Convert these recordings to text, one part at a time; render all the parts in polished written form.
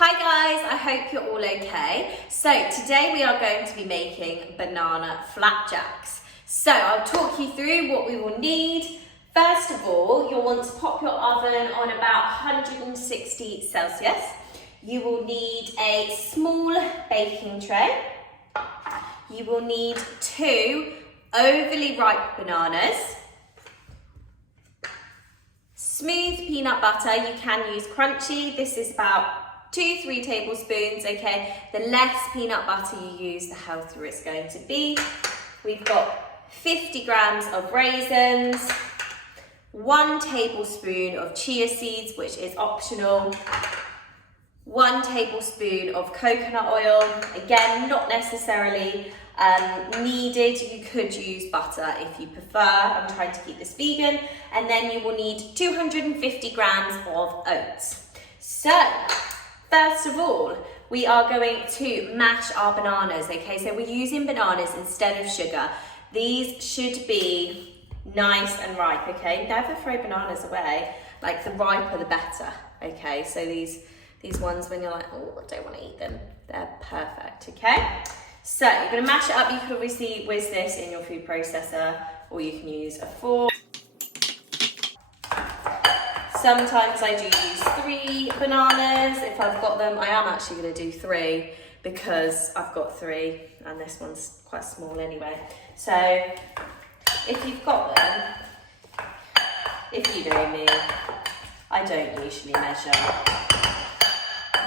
Hi guys, I hope you're all okay. So today we are going to be making banana flapjacks. So I'll talk you through what we will need. First of all, you'll want to pop your oven on about 160 Celsius. You will need a small baking tray. You will need 2 overly ripe bananas. Smooth peanut butter, you can use crunchy. This is about 2-3 tablespoons, okay? The less peanut butter you use, the healthier it's going to be. We've got 50 grams of raisins, 1 tablespoon of chia seeds, which is optional, 1 tablespoon of coconut oil, again, not necessarily needed. You could use butter if you prefer. I'm trying to keep this vegan. And then you will need 250 grams of oats. So, first of all, we are going to mash our bananas, okay? So we're using bananas instead of sugar. These should be nice and ripe, okay? Never throw bananas away. Like, the riper the better, okay? So these ones when you're like, oh, I don't want to eat them, they're perfect, okay? So you're gonna mash it up. You can obviously whiz this in your food processor, or you can use a fork. Sometimes I do use 3 bananas. If I've got them, I am actually gonna do 3 because I've got 3 and this one's quite small anyway. So if you've got them, if you know me, I don't usually measure.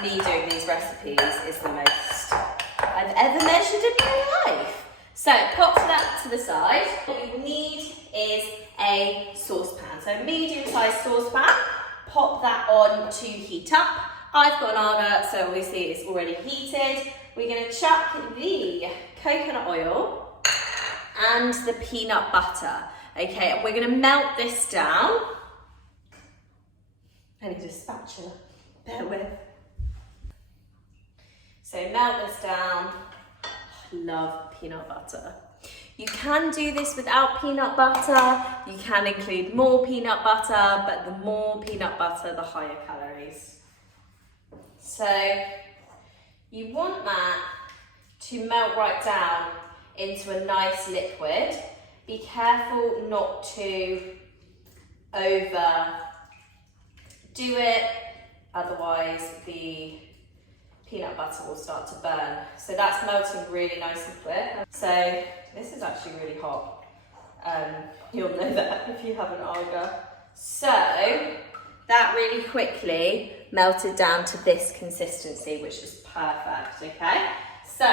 Me doing these recipes is the most I've ever measured in my life. So pop that to the side. What we will need is a saucepan. So medium-sized saucepan. Pop that on to heat up. I've got an Agave, so obviously it's already heated. We're going to chuck the coconut oil and the peanut butter. Okay, and we're going to melt this down. I need a spatula. Bear with. So melt this down. Love peanut butter. You can do this without peanut butter. You can include more peanut butter, but the more peanut butter, the higher calories. So you want that to melt right down into a nice liquid. Be careful not to overdo it, otherwise the peanut butter will start to burn. So that's melting really nice and quick. So this is actually really hot. You'll know that if you have an Agave. So that really quickly melted down to this consistency, which is perfect, okay? So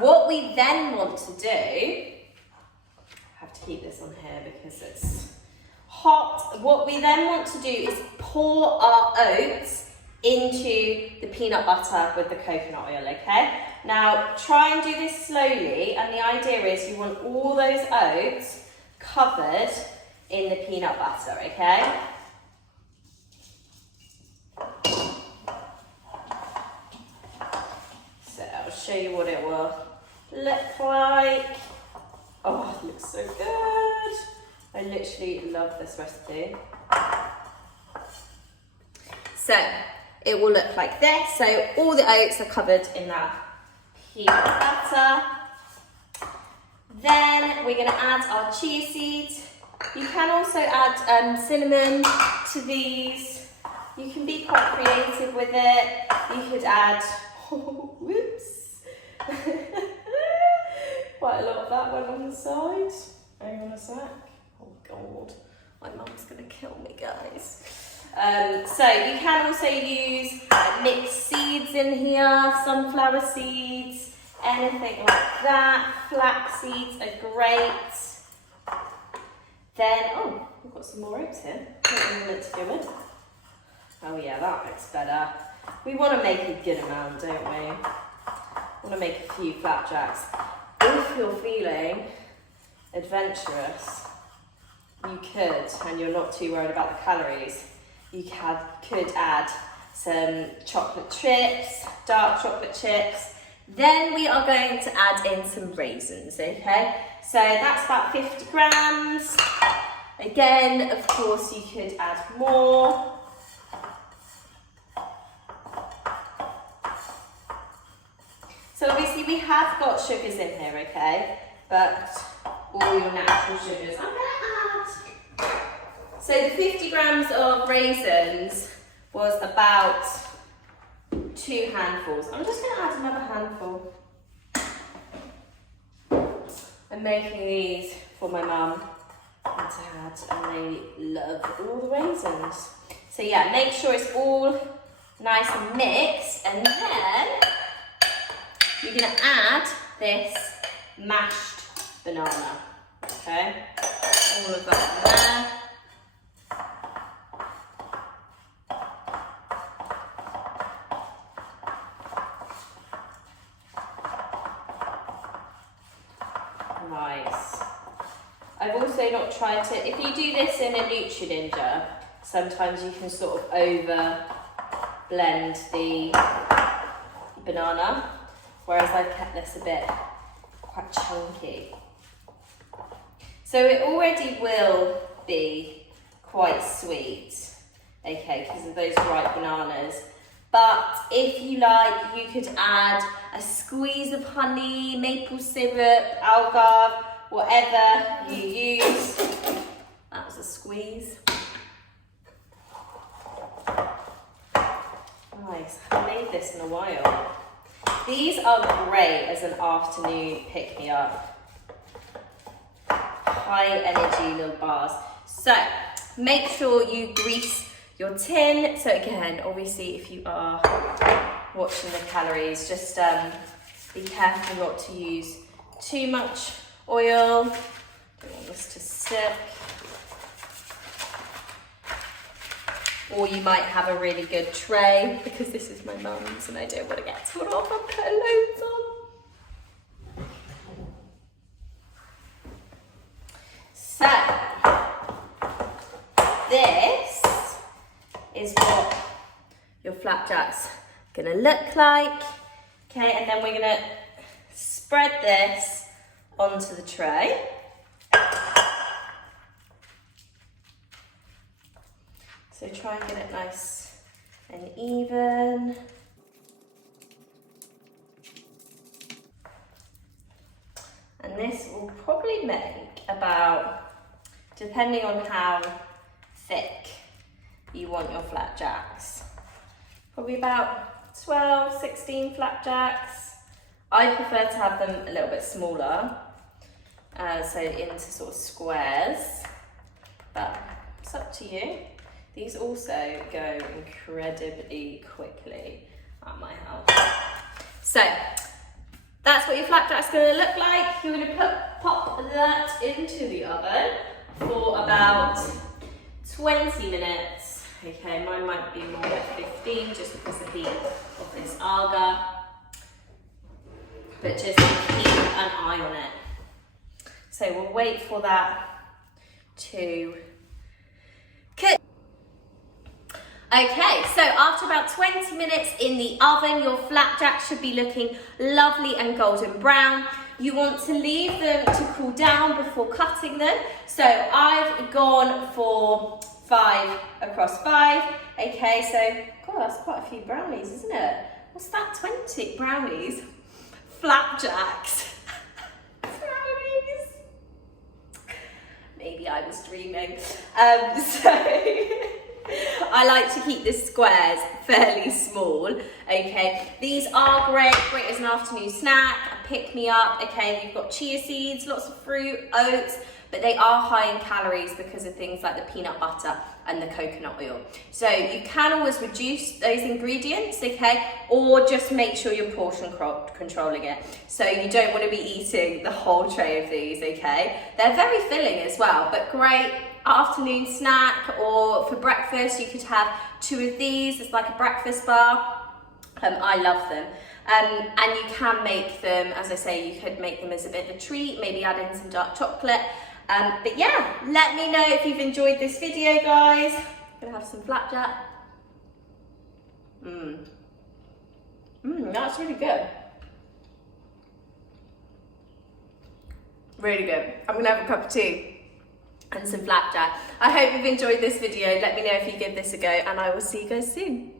what we then want to do, I have to keep this on here because it's hot. What we then want to do is pour our oats into the peanut butter with the coconut oil, okay? Now, try and do this slowly, and the idea is you want all those oats covered in the peanut butter, okay? So I'll show you what it will look like. Oh, it looks so good. I literally love this recipe. So it will look like this. So all the oats are covered in that peanut butter. Then we're going to add our chia seeds. You can also add cinnamon to these. You can be quite creative with it. You could add, oh, whoops. Quite a lot of that went on the side. Hang on a sec. Oh God, my mum's gonna kill me, guys. So you can also use mixed seeds in here, sunflower seeds, anything like that. Flax seeds are great. Then, oh, we've got some more oats here. What do we want it to go in? Oh yeah, that looks better. We want to make a good amount, don't we? We want to make a few flapjacks. If you're feeling adventurous, you could, and you're not too worried about the calories, you could add some chocolate chips, dark chocolate chips. Then we are going to add in some raisins, okay? So that's about 50 grams. Again, of course, you could add more. we have got sugars in here, okay? But all your natural sugars. I'm gonna add. So the 50 grams of raisins was about 2 handfuls. I'm just gonna add another handful. I'm making these for my mum and dad, and they love all the raisins. So yeah, make sure it's all nice and mixed, and then you're gonna add this mashed banana, okay? All of that in there. Nice. I've also not tried to, if you do this in a Ninja, sometimes you can sort of over blend the banana, whereas I've kept this a bit quite chunky. So it already will be quite sweet, okay, because of those ripe bananas. But if you like, you could add a squeeze of honey, maple syrup, agave, whatever you use. That was a squeeze. Nice, I haven't made this in a while. These are great as an afternoon pick-me-up. High energy little bars. So make sure you grease your tin. So again, obviously if you are watching the calories, just be careful not to use too much oil. Don't want this to stick. Or you might have a really good tray, because this is my mum's and I don't want to get torn off and put loads on. So, this is what your flapjack's gonna look like. Okay, and then we're gonna spread this onto the tray. So try and get it nice and even. And this will probably make about, depending on how thick you want your flapjacks, probably about 12, 16 flapjacks. I prefer to have them a little bit smaller, so into sort of squares, but it's up to you. These also go incredibly quickly at my house. So that's what your flapjack's gonna look like. You're gonna pop that into the oven for about 20 minutes. Okay, mine might be more like 15 just because of the heat of this agave. But just keep an eye on it. So we'll wait for that to cook. Okay, so after about 20 minutes in the oven, your flapjack should be looking lovely and golden brown. You want to leave them to cool down before cutting them. So I've gone for 5 across 5. Okay, so, God, that's quite a few brownies, isn't it? What's that, 20 brownies? Flapjacks. Brownies. Maybe I was dreaming. I like to keep the squares fairly small, okay? These are great as an afternoon snack, a pick-me-up, okay? You've got chia seeds, lots of fruit, oats, but they are high in calories because of things like the peanut butter and the coconut oil. So you can always reduce those ingredients, okay? Or just make sure you're portion controlling it. So you don't want to be eating the whole tray of these, okay? They're very filling as well, but great afternoon snack, or for breakfast you could have 2 of these. It's like a breakfast bar. I love them. And you can make them, as I say, you could make them as a bit of a treat, maybe add in some dark chocolate. But yeah, let me know if you've enjoyed this video, guys. I'm gonna have some flapjack. That's really good. Really good. I'm gonna have a cup of tea and some flapjack. I hope you've enjoyed this video. Let me know if you give this a go, and I will see you guys soon.